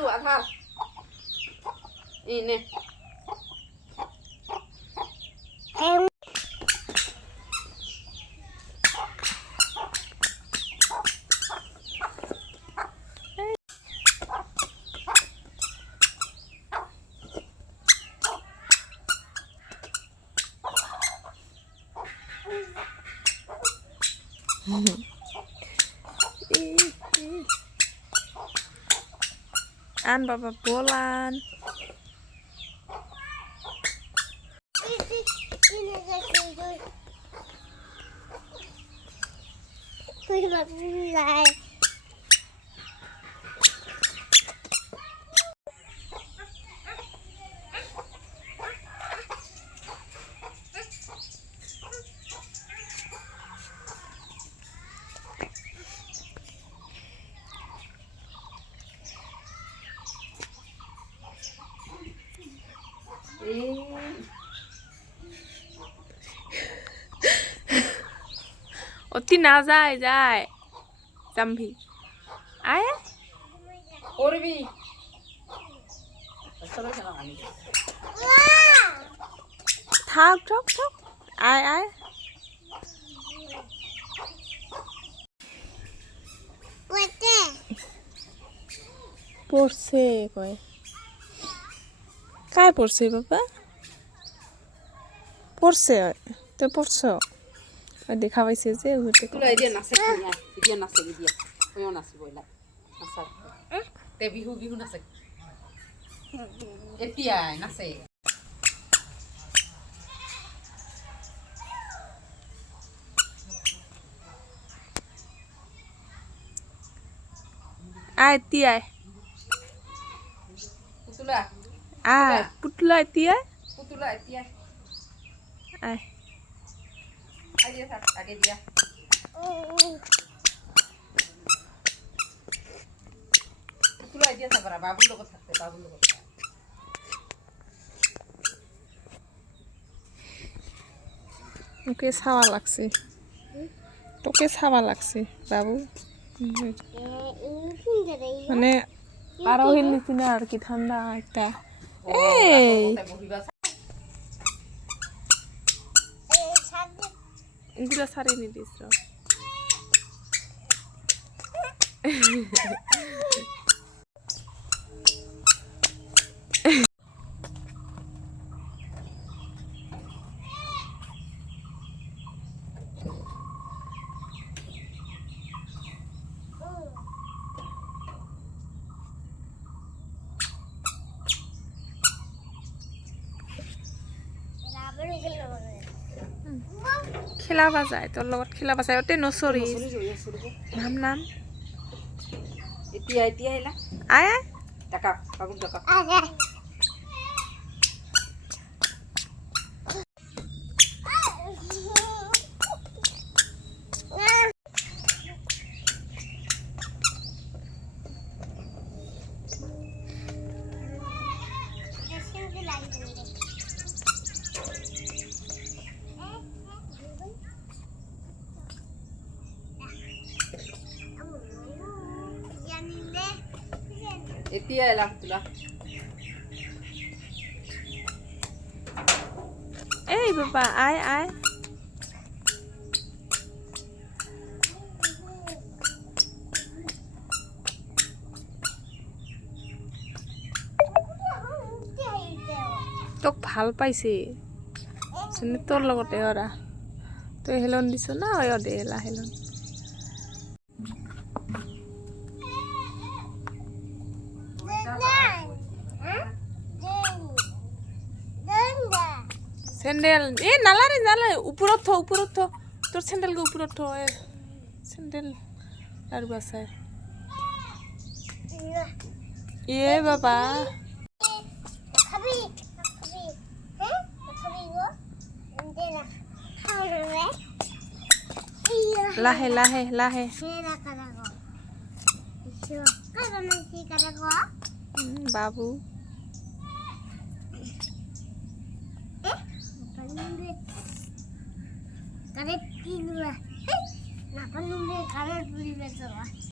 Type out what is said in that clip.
satu athar. Ini. An Papa Bolan. অতি না যায় যায় জাম্ভি আয় করবি থাক থাক থাক আয় আয় পড়ছে কয় কায় পড়ছে বাবা পড়ছে তো পড়ছো দেখা পাইছে যে dia nasi punya dia nasi dia punya nasi bola nasi te bihu nasi etia nasi আয় তিয়াই putula আয় পুতলা তিয়াই putula etia আয় aja tak ada dia putula dia sabar babu logo থাকতে babu logo ওকে ছাওয়া লাগছে তোকে ছাওয়া লাগছে বাবু মানে আরোহীর নিচে না আর কি ঠান্ডা একটা এই এগুলা সারি নি দিস খেলাবা যায় তোর লগত খেলাবা যায় ওতে নচৰি নাম নাম এতিয়া এতিয়া হেলা আয় আয় টাকা বাবু টাকা Etia lah tulah. এই বাবা আয় আয় তোক ভাল পাইছে শুনি তোর লগতে ওরা তুই হেলন দিছ না ওই দে হেলা হেলন স্যান্ডেল এ নালারে নালারে উপরত থ তোর স্যান্ডেল গো উপরত থ স্যান্ডেল আর বাসায় এ বাবা খাবি হ্যাঁ খাবি গো দে না খাবে লাহে লাহে লাহে সেরা করা গো ইসো কারণ কি করা গো বাবু Kare tigla. Na panumbe kare puri besara.